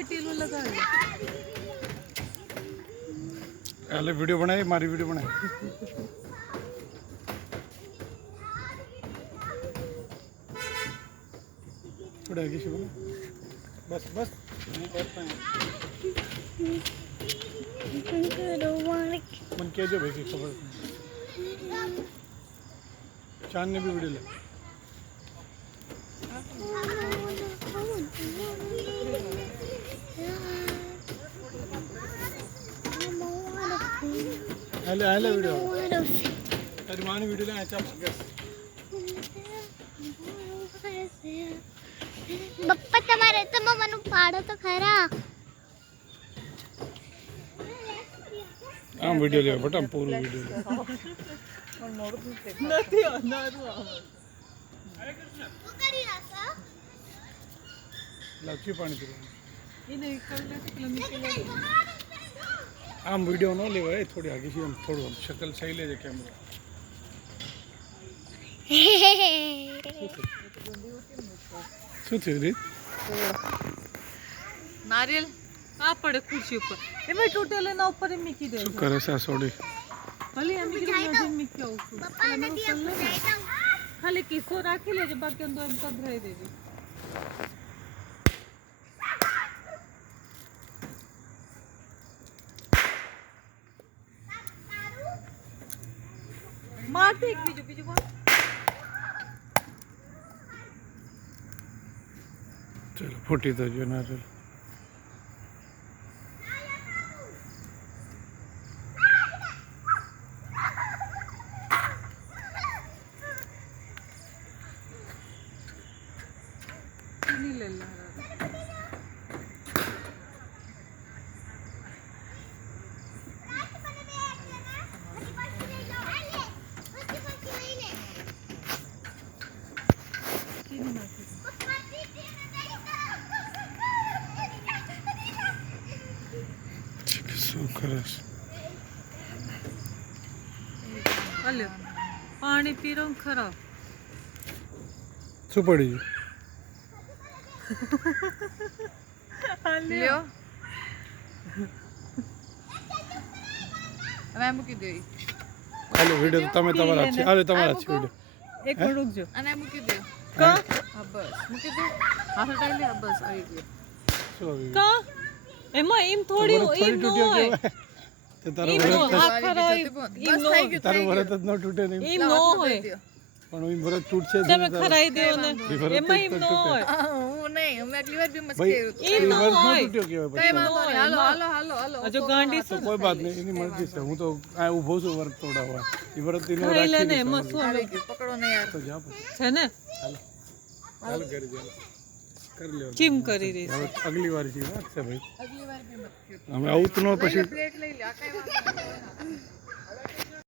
ટીલું લગાવી पहले वीडियो बनाई मारी वीडियो बनाई थोड़ा आगे से बोलो बस बस नहीं करता है मन क्या जो भाई की खबर चांद ने भी वीडियो ले आले वीडियो अरे मानी वीडियो ले अच्छा બપ્પા તમારે તો મમ્માનું પાડો તો ખરા આમ વિડિયો લે બટા પૂરો વિડિયો લે નથી અનારું આવે શું કરી રહ્યા લાચી પાણી પીરો એને કલર પેલા નીકળી આમ વિડિયો ન લેવાય થોડી આગે થી થોડું શકલ સહી લેજે કેમેરા શું થયું રીત નારિયેલ આ પડે ખુરશી ઉપર એમાં તૂટેલે ના ઉપર મૂકી દે શું કરે છે આ સોડી ભલે એમ કે નજર મૂકી આવું છું પપ્પા નદી આ પૂછાઈ દઉં ખાલી કિસ્સો રાખી લેજે બાકી અંદર એમ કભરાઈ દેવી મારતે એક બીજું કોણ ચલો ફૂટી તો જો ના ચલો नहीं ले ला શું કરે છે अले पानी पी रहा हूँ खराब શું પડી લ્યો હવે મૂકી દે હાલો વિડિયો તમે તમારા છે હાલો તમારા છે વિડિયો એક મિનિટ રૂકજો અને મૂકી દે કા હા બસ મૂકી દે હાથ હટાઈ લે બસ આવી ગયો શું આવી કા એમાં એમ થોડી એમ નો હોય તે તારો એમ નો વરત આ ખરા એમ નો તારો વરત જ ન તૂટે નહીં એમ નો હોય પણ એમ વરત તૂટશે જ તમે ખરાઈ દેવો ને એમાં એમ નો હોય હું નહીં અમે આગલી વાર બી મસ્ત ભાઈ એમ નો વરત ન હોય તૂટ્યો કેવાય કઈ વાંધો નહીં હાલો હાલો હાલો હાલો હજુ ગાંડી તો કોઈ બાત નહીં એની મરજી છે હું તો આ ઊભો છું વરત તોડાવવા એ વરત એનો ખાઈ લે રાખી ને એમાં શું આવી ગયું પકડો ને યાર તો જા પછી છે ને ચાલ કરી દે કરી લ્યો ચીમ કરી રહી હવે અગલી વાર છે વાત છે ભાઈ આગલી વાર બી મસ્ત અમે આવું તો ન પછી પ્લેટ લઈ લે આ કઈ વાંધો નહીં